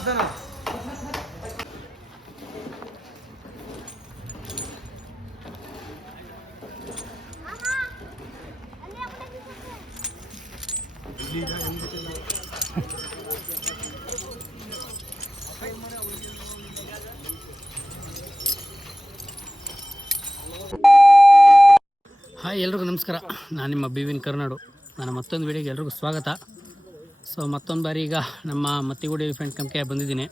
Hi ಎಲ್ರಿಗೂ ನಮಸ್ಕಾರ. ನಾನು ನಿಮ್ಮ ಬಿವಿನ್ ಕರ್ನಾಡು. ನನ್ನ ಮತ್ತೊಂದು ವಿಡಿಯೋಗೆ ಎಲ್ರಿಗೂ ಸ್ವಾಗತ. ಸೊ ಮತ್ತೊಂದು ಬಾರಿ ಈಗ ನಮ್ಮ ಮತ್ತಿಗುಡಿ ಫ್ರೆಂಡ್ ಕ್ಯಾಂಪ್ಗೆ ಬಂದಿದ್ದೀನಿ.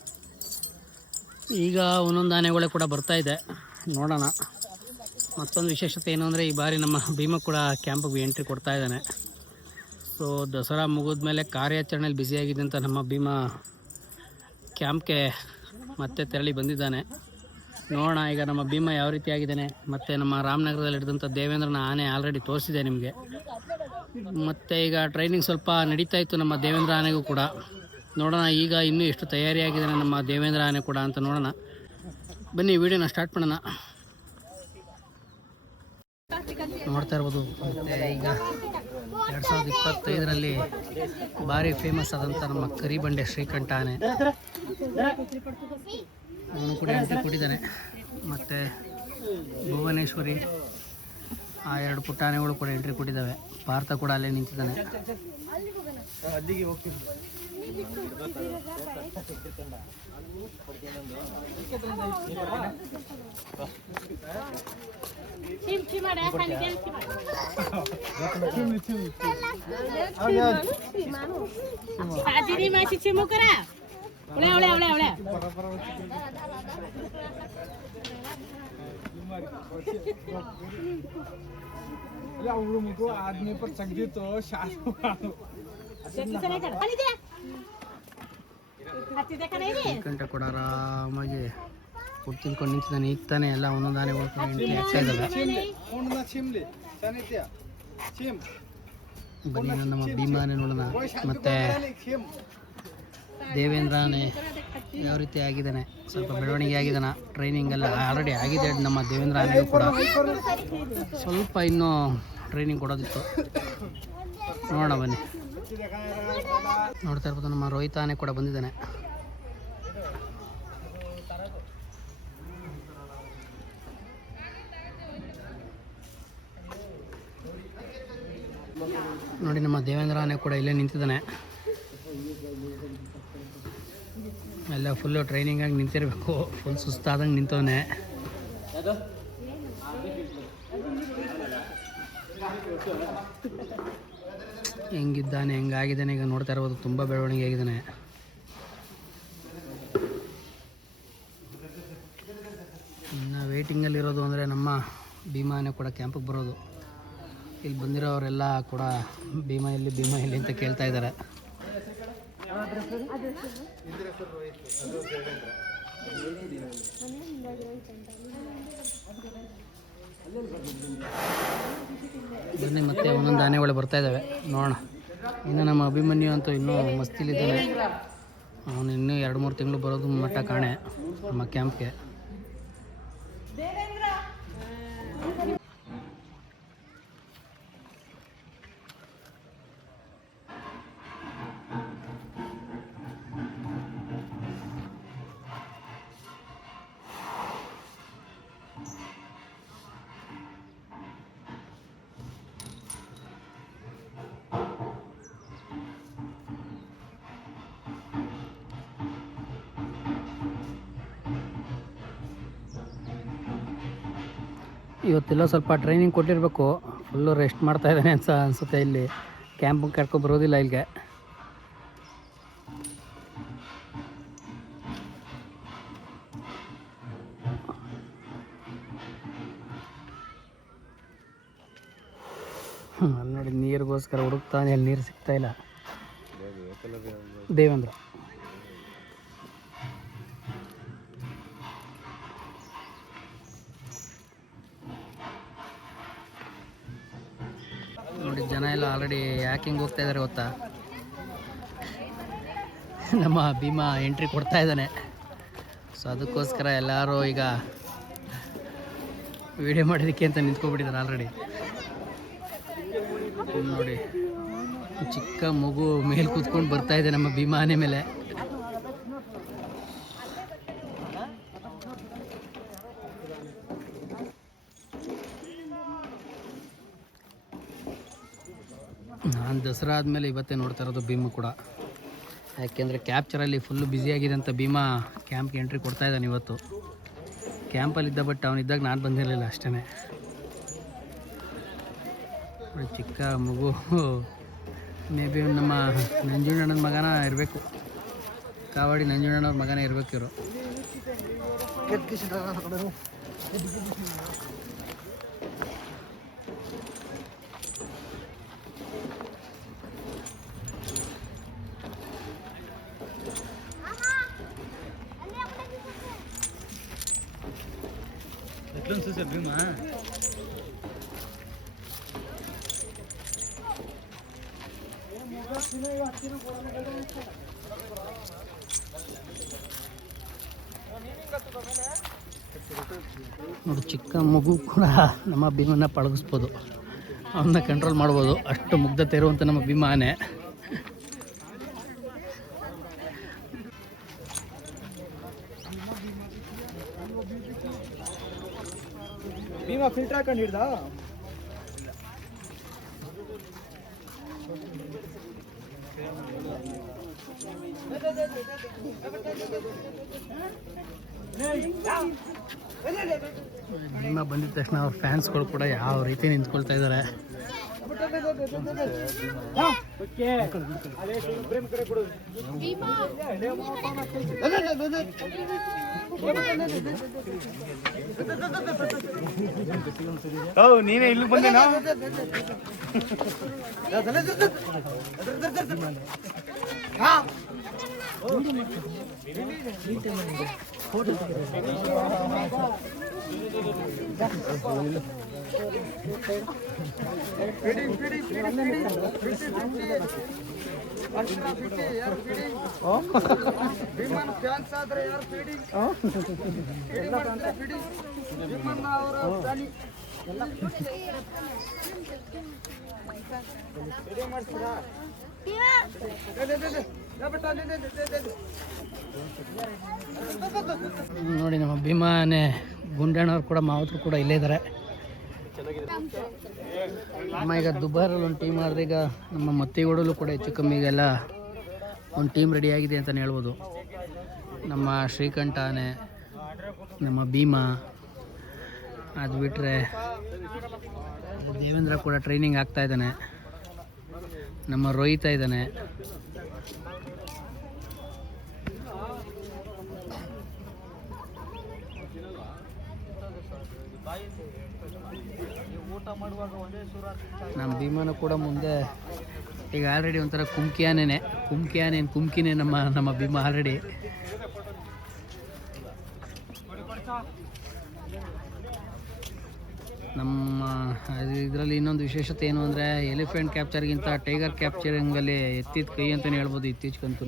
ಈಗ ಒಂದೊಂದು ಆನೆಗಳೇ ಕೂಡ ಬರ್ತಾಯಿದೆ, ನೋಡೋಣ. ಮತ್ತೊಂದು ವಿಶೇಷತೆ ಏನು ಅಂದರೆ ಈ ಬಾರಿ ನಮ್ಮ ಭೀಮ ಕೂಡ ಕ್ಯಾಂಪಿಗೆ ಎಂಟ್ರಿ ಕೊಡ್ತಾ ಇದ್ದಾನೆ. ಸೊ ದಸರಾ ಮುಗಿದ ಮೇಲೆ ಕಾರ್ಯಾಚರಣೆಯಲ್ಲಿ ಬ್ಯುಸಿಯಾಗಿದ್ದಂಥ ನಮ್ಮ ಭೀಮ ಕ್ಯಾಂಪ್ಗೆ ಮತ್ತೆ ತೆರಳಿ ಬಂದಿದ್ದಾನೆ. ನೋಡೋಣ ಈಗ ನಮ್ಮ ಭೀಮ ಯಾವ ರೀತಿ ಆಗಿದ್ದಾನೆ. ಮತ್ತು ನಮ್ಮ ರಾಮನಗರದಲ್ಲಿ ಹಿಡಿದಂಥ ದೇವೇಂದ್ರನ ಆನೆ ಆಲ್ರೆಡಿ ತೋರಿಸಿದೆ ನಿಮಗೆ. ಮತ್ತು ಈಗ ಟ್ರೈನಿಂಗ್ ಸ್ವಲ್ಪ ನಡೀತಾ ಇತ್ತು ನಮ್ಮ ದೇವೇಂದ್ರ ಆನೆಗೂ ಕೂಡ. ನೋಡೋಣ ಈಗ ಇನ್ನೂ ಎಷ್ಟು ತಯಾರಿಯಾಗಿದ್ದಾನೆ ನಮ್ಮ ದೇವೇಂದ್ರ ಆನೆ ಕೂಡ ಅಂತ ನೋಡೋಣ. ಬನ್ನಿ ವಿಡಿಯೋನ ಸ್ಟಾರ್ಟ್ ಮಾಡೋಣ. ನೋಡ್ತಾ ಇರ್ಬೋದು. ಮತ್ತು ಈಗ 2025ರಲ್ಲಿ ಭಾರಿ ಫೇಮಸ್ ಆದಂಥ ನಮ್ಮ ಕರಿಬಂಡೆ ಶ್ರೀಕಂಠ ಆನೆ ಅವನು ಕೂಡ ಎಂಟ್ರಿ ಕೊಟ್ಟಿದ್ದಾನೆ. ಮತ್ತು ಭುವನೇಶ್ವರಿ ಆ ಎರಡು ಪುಟ್ಟ ಆನೆಗಳು ಕೂಡ ಎಂಟ್ರಿ ಕೊಟ್ಟಿದ್ದಾವೆ. ಭಾರತ ಕೂಡ ಅಲ್ಲೇ ನಿಂತಿದ್ದಾನೆ. आदमी पर चकदी तो ಶ್ರೀಕಂಠ ಕೂಡ ಆರಾಮಾಗಿ ಫುಡ್ ತಿನ್ಕೊಂಡು ನಿಂತಿದ್ದಾನೆ. ಈಗ ತಾನೇ ಎಲ್ಲ ಒಂದೊಂದು ಆನೆ ಬನ್ನಿ ನಮ್ಮ ಭೀಮ ಆನೆ ನೋಡೋಣ. ಮತ್ತು ದೇವೇಂದ್ರ ಆನೆ ಯಾವ ರೀತಿ ಆಗಿದ್ದಾನೆ, ಸ್ವಲ್ಪ ಬೆಳವಣಿಗೆ ಆಗಿದ್ದಾನೆ. ಟ್ರೈನಿಂಗ್ ಎಲ್ಲ ಆಲ್ರೆಡಿ ಆಗಿದೆ ನಮ್ಮ ದೇವೇಂದ್ರ ಆನೆಗೂ ಕೂಡ. ಸ್ವಲ್ಪ ಇನ್ನೂ ಟ್ರೈನಿಂಗ್ ಕೊಡೋದಿತ್ತು, ನೋಡೋಣ ಬನ್ನಿ. ನೋಡ್ತಾ ಇರ್ಬೋದು ನಮ್ಮ ರೋಹಿತ ಆನೆ ಕೂಡ ಬಂದಿದ್ದಾನೆ. ನೋಡಿ ನಮ್ಮ ದೇವೇಂದ್ರ ಆನೆ ಕೂಡ ಇಲ್ಲೇ ನಿಂತಿದ್ದಾನೆ. ಎಲ್ಲ ಫುಲ್ಲು ಟ್ರೈನಿಂಗಾಗಿ ನಿಂತಿರಬೇಕು. ಫುಲ್ ಸುಸ್ತಾದಂಗೆ ನಿಂತವನೆ. ಹೆಂಗಿದ್ದಾನೆ ಹೆಂಗಾಗಿದ್ದಾನೆ ಈಗ ನೋಡ್ತಾ ಇರ್ಬೋದು. ತುಂಬ ಬೆಳವಣಿಗೆ ಆಗಿದ್ದಾನೆ. ಇನ್ನು ವೇಟಿಂಗಲ್ಲಿರೋದು ಅಂದರೆ ನಮ್ಮ ಭೀಮ ಆನೆ ಕೂಡ ಕ್ಯಾಂಪಿಗೆ ಬರೋದು. ಇಲ್ಲಿ ಬಂದಿರೋರೆಲ್ಲ ಕೂಡ ಭೀಮ ಎಲ್ಲಿ ಅಂತ ಕೇಳ್ತಾ ಇದ್ದಾರೆ. ಬನ್ನಿ ಮತ್ತೆ ಒಂದೊಂದು ಆನೆಗಳು ಬರ್ತಾ ಇದ್ದಾವೆ, ನೋಡೋಣ. ಇನ್ನು ನಮ್ಮ ಅಭಿಮನ್ಯು ಅಂತೂ ಇನ್ನೂ ಮಸ್ತಿಲಿದ್ದಾನೆ. ಅವನು ಇನ್ನೂ 2-3 ತಿಂಗಳು ಬರೋದು ಮಟ್ಟ ಕಾಣೆ ನಮ್ಮ ಕ್ಯಾಂಪ್ಗೆ. ಇವತ್ತೆಲ್ಲ ಸ್ವಲ್ಪ ಟ್ರೈನಿಂಗ್ ಕೊಟ್ಟಿರಬೇಕು. ಫುಲ್ಲು ರೆಸ್ಟ್ ಮಾಡ್ತಾ ಇದ್ದಾನೆ ಅನಿಸುತ್ತೆ. ಇಲ್ಲಿ ಕ್ಯಾಂಪಿಗೆ ಕರ್ಕೊಂಡು ಬರೋದಿಲ್ಲ ಇಲ್ಲಿಗೆ. ಅಲ್ಲಿ ನೋಡಿ ನೀರಿಗೋಸ್ಕರ ಹುಡುಕ್ತಾನೆ, ಅಲ್ಲಿ ನೀರು ಸಿಗ್ತಾ ಇಲ್ಲ. ದೇವೇಂದ್ರ ನೋಡಿ, ಜನ ಎಲ್ಲ ಆಲ್ರೆಡಿ ಯಾಕೆ ಹಿಂಗೆ ಹೋಗ್ತಾ ಇದ್ದಾರೆ ಗೊತ್ತಾ? ನಮ್ಮ ಭೀಮ ಎಂಟ್ರಿ ಕೊಡ್ತಾ ಇದ್ದಾನೆ. ಸೊ ಅದಕ್ಕೋಸ್ಕರ ಎಲ್ಲರೂ ಈಗ ವಿಡಿಯೋ ಮಾಡೋದಕ್ಕೆ ಅಂತ ನಿಂತ್ಕೊಬಿಟ್ಟಿದ್ದಾರೆ ಆಲ್ರೆಡಿ. ನೋಡಿ, ಚಿಕ್ಕ ಮಗು ಮೇಲೆ ಕೂತ್ಕೊಂಡು ಬರ್ತಾ ಇದೆ ನಮ್ಮ ಭೀಮ ಆನೆ ಮೇಲೆ. ನಾನು ದಸರಾ ಆದಮೇಲೆ ಇವತ್ತೇ ನೋಡ್ತಾ ಇರೋದು ಭೀಮು ಕೂಡ. ಯಾಕೆಂದರೆ ಕ್ಯಾಪ್ಚರಲ್ಲಿ ಫುಲ್ಲು ಬ್ಯುಸಿಯಾಗಿದೆ ಅಂತ ಭೀಮಾ ಕ್ಯಾಂಪ್ಗೆ ಎಂಟ್ರಿ ಕೊಡ್ತಾ ಇದ್ದಾನೆ ಇವತ್ತು. ಕ್ಯಾಂಪಲ್ಲಿದ್ದ, ಬಟ್ ಅವನಿದ್ದಾಗ ನಾನು ಬಂದಿರಲಿಲ್ಲ ಅಷ್ಟೇ. ಚಿಕ್ಕ ಮಗು, ಮೇ ಬಿ ನಮ್ಮ ನಂಜುಂಡಣ್ಣನ ಮಗನ ಇರಬೇಕು, ಕಾವಾಡಿ ನಂಜುಂಡಣ್ಣವ್ರ ಮಗನೇ ಇರಬೇಕು ಇವರು. ನೋಡಿ, ಚಿಕ್ಕ ಮಗು ಕೂಡ ನಮ್ಮ ಭೀಮನ್ನ ಪಳಗಿಸ್ಬೋದು, ಅವನ್ನ ಕಂಟ್ರೋಲ್ ಮಾಡ್ಬೋದು. ಅಷ್ಟು ಮುಗ್ಧತೆ ಇರುವಂಥ ನಮ್ಮ ಭೀಮ ಆನೆ. ಭೀಮಾ ಫಿಲ್ಟರ್ ಹಾಕೊಂಡು ಹಿಡ್ದ. ಭೀಮಾ ಬಂದಿದ ತಕ್ಷಣ ಅವ್ರ ಫ್ಯಾನ್ಸ್ಗಳು ಕೂಡ ಯಾವ ರೀತಿ ನಿಂತ್ಕೊಳ್ತಾ ಇದ್ದಾರೆ. ನೀನೇ ಇಲ್ಲಿ ಬಂದೇನಾ? ನೋಡಿ, ನಮ್ಮ ಭೀಮಾನೆ ಗುಂಡಣ್ಣವ್ರು ಕೂಡ ಮಾವತರು ಕೂಡ ಇಲ್ಲೇ ಇದ್ದಾರೆ. ನಮ್ಮ ಈಗ ದುಬಾರಲ್ಲಿ ಒಂದು ಟೀಮ್ ಆದರೆ, ಈಗ ನಮ್ಮ ಮತ್ತಿಗೋಡಲು ಕೂಡ ಹೆಚ್ಚು ಕಮ್ಮಿಗೆಲ್ಲ ಒಂದು ಟೀಮ್ ರೆಡಿಯಾಗಿದೆ ಅಂತಲೇ ಹೇಳ್ಬೋದು. ನಮ್ಮ ಶ್ರೀಕಂಠ ಆನೆ, ನಮ್ಮ ಭೀಮಾ, ಅದು ಬಿಟ್ಟರೆ ದೇವೇಂದ್ರ ಕೂಡ ಟ್ರೈನಿಂಗ್ ಆಗ್ತಾ ಇದ್ದಾನೆ. ನಮ್ಮ ರೋಹಿತ ಇದ್ದಾನೆ. ನಮ್ಮ ಭೀಮನು ಕೂಡ ಮುಂದೆ ಈಗ ಆಲ್ರೆಡಿ ಒಂಥರ ಕುಮ್ಕಿನೇ ನಮ್ಮ ಭೀಮ ಆಲ್ರೆಡಿ. ನಮ್ಮ ಇದರಲ್ಲಿ ಇನ್ನೊಂದು ವಿಶೇಷತೆ ಏನು ಅಂದರೆ, ಎಲಿಫೆಂಟ್ ಕ್ಯಾಪ್ಚರ್ಗಿಂತ ಟೈಗರ್ ಕ್ಯಾಪ್ಚರಿಂಗಲ್ಲಿ ಎತ್ತಿದ ಕೈ ಅಂತಲೇ ಹೇಳ್ಬೋದು ಇತ್ತೀಚೆಗಂತೂ.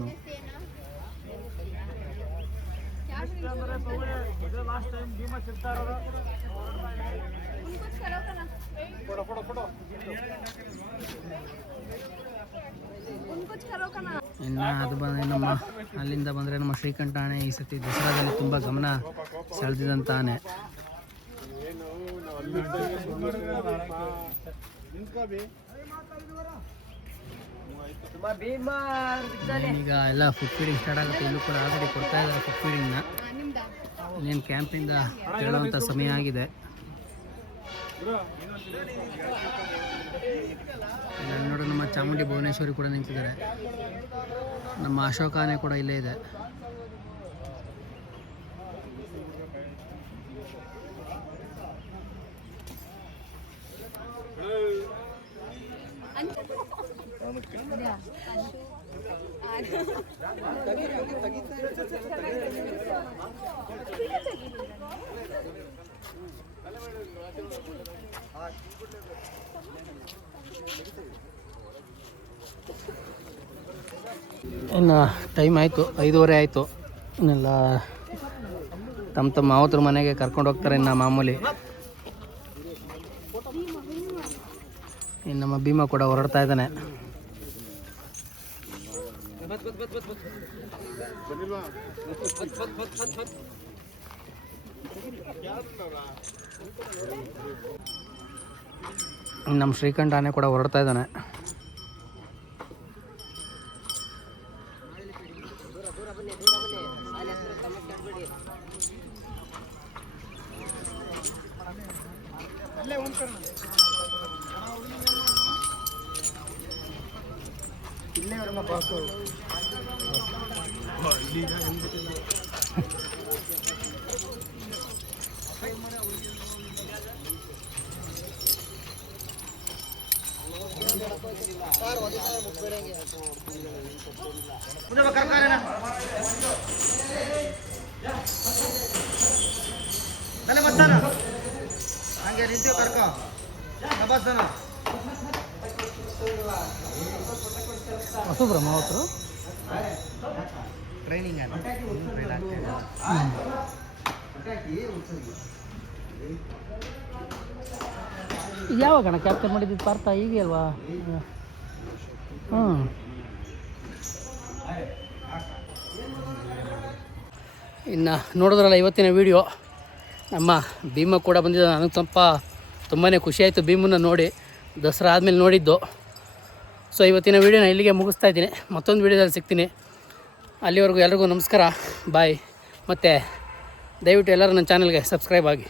ಇನ್ನು ಅದು ಬಂದರೆ ಅಲ್ಲಿಂದ ಬಂದರೆ ನಮ್ಮ ಶ್ರೀಕಂಠ ಆನೆ ಈ ಸತಿ ದಸರಾದಲ್ಲಿ ತುಂಬ ಗಮನ ಸೆಳೆದಿದಂಥ ಆನೆ. ಈಗ ಎಲ್ಲ ಫುಡ್ ಫೀಡಿಂಗ್ ಸ್ಟಾರ್ಟ್ ಆಗುತ್ತೆ. ಇಲ್ಲೂ ಕೂಡ ಆಲ್ರೆಡಿ ಕೊಡ್ತಾ ಇದ್ದಾರೆ ಫುಡ್ ಫೀಡಿಂಗ್ನ. ಇನ್ನೇನು ಕ್ಯಾಂಪಿಂದ ಹೇಳುವಂಥ ಸಮಯ ಆಗಿದೆ. ನೋಡಿ, ನಮ್ಮ ಚಾಮುಂಡಿ ಭುವನೇಶ್ವರಿ ಕೂಡ ನಿಂತಿದ್ದಾರೆ. ನಮ್ಮ ಅಶೋಕ ಆನೆ ಕೂಡ ಇಲ್ಲೇ ಇದೆ. ಇನ್ನು ಟೈಮ್ ಆಯಿತು, 5:30 ಆಯಿತು. ಇನ್ನೆಲ್ಲ ತಮ್ಮ ಮಾವತ್ರ ಮನೆಗೆ ಕರ್ಕೊಂಡು ಹೋಗ್ತಾರೆ ಇನ್ನು ಮಾಮೂಲಿ. ಇನ್ನು ನಮ್ಮ ಭೀಮ ಕೂಡ ಹೊರಡ್ತಾ ಇದ್ದಾನೆ. ನಮ್ಮ ಶ್ರೀಕಂಠ ಆನೆ ಕೂಡ ಹೊರಡ್ತಾ ಇದ್ದಾನೆ. ಇಲ್ಲೇ ಅವರಮ್ಮ ಬಾಸು ತಲೆ ಬಸ್ತಾನ ಹಂಗೆ ನಿಂತು ಕರ್ಕ ಬಸ್ತಾನ ಹೊಸಬ್ರಮ್ಮ ಅವತ್ತು ಟ್ರೈನಿಂಗ್ ಯಾವಾಗ ಕ್ಯಾಪ್ಚರ್ ಮಾಡಿದ್ದು ಪಾರ್ಥ ಹೀಗೆ ಅಲ್ವಾ? ಹ್ಞೂ ಇನ್ನು ನೋಡಿದ್ರಲ್ಲ ಇವತ್ತಿನ ವಿಡಿಯೋ. ನಮ್ಮ ಭೀಮ ಕೂಡ ಬಂದಿದ್ದ. ನನಗೆ ತುಂಬಾ ಖುಷಿಯಾಯಿತು ಭೀಮನ್ನ ನೋಡಿ. ದಸರಾ ಆದಮೇಲೆ ನೋಡಿದ್ದು. ಸೊ ಇವತ್ತಿನ ವೀಡಿಯೋನ ಇಲ್ಲಿಗೆ ಮುಗಿಸ್ತಾ ಇದ್ದೀನಿ. ಮತ್ತೊಂದು ವೀಡಿಯೋದಲ್ಲಿ ಸಿಗ್ತೀನಿ. ಅಲ್ಲಿವರೆಗೂ ಎಲ್ರಿಗೂ ನಮಸ್ಕಾರ, ಬಾಯ್. ಮತ್ತು ದಯವಿಟ್ಟು ಎಲ್ಲರೂ ನನ್ನ ಚಾನಲ್ಗೆ ಸಬ್ಸ್ಕ್ರೈಬ್ ಆಗಿ.